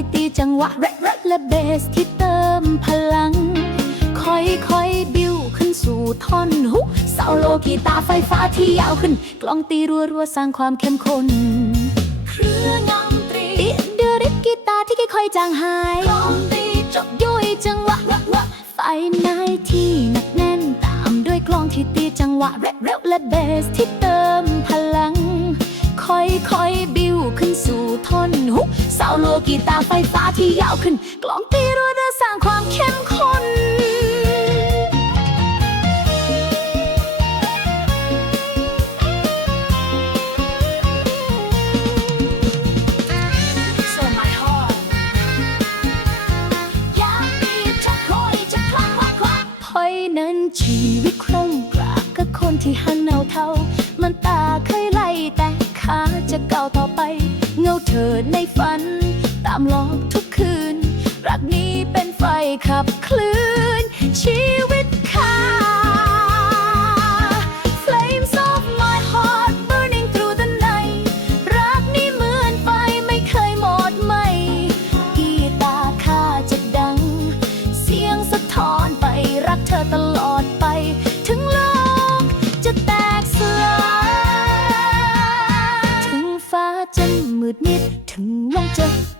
ที่ตีจังหวะแรปแรปและเบสที่เติมพลัง ค่อยๆ บิวขึ้นสู่ท่อนฮุกเสาโลกีตาร์ไฟฟ้าที่ยาวขึ้น กลองตีรัวๆ สร้างความเข้มข้นเครื่องดนตรีเดือริบกีตาร์ที่ค่อยๆจางหายกลองตีจบด้วยจังหวะวะวะไฟในที่หนักแน่นตามด้วยกลองที่ตีจังหวะเร็วๆและเบสที่เติม ตาไฟฟ้าที่ยาวขึ้น กลองตีรัวๆสร้างความเข้มข้นยากมีทุกคนจะคลักคลักคลักพอยนั้นชีวิตครั่งกรากกับคนที่หันเอาเท่า มันตาเคยไล่แต่ขาจะก้าวต่อไป เงาเธอในฝันามหลอกทุกคืน รักนี้เป็นไฟขับเคลื่อน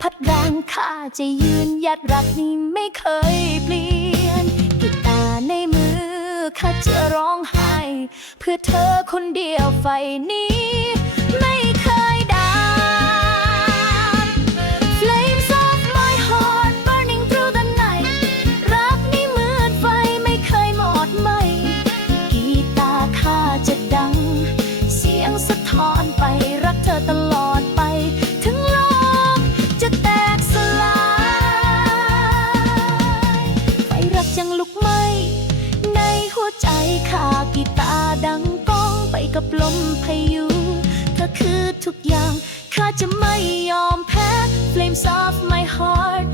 พัดแรงข้าจะยืนยัดรักนี้ไม่เคยเปลี่ยนกีตาร์ในมือข้าจะร้องไห้ เพื่อเธอคนเดียวไฟนี้ ไม่เคยดับ Flames of my heart burning through the night รักนี้เหมือนไฟไม่เคยหมดไหม กีตาร์ข้าจะดัง เสียงสะท้อนไปรักเธอตลอด กีตาร์ดังก้องไปกับลมพายุเธอคือทุกอย่าง ข้าจะไม่ยอมแพ้ Flames of my heart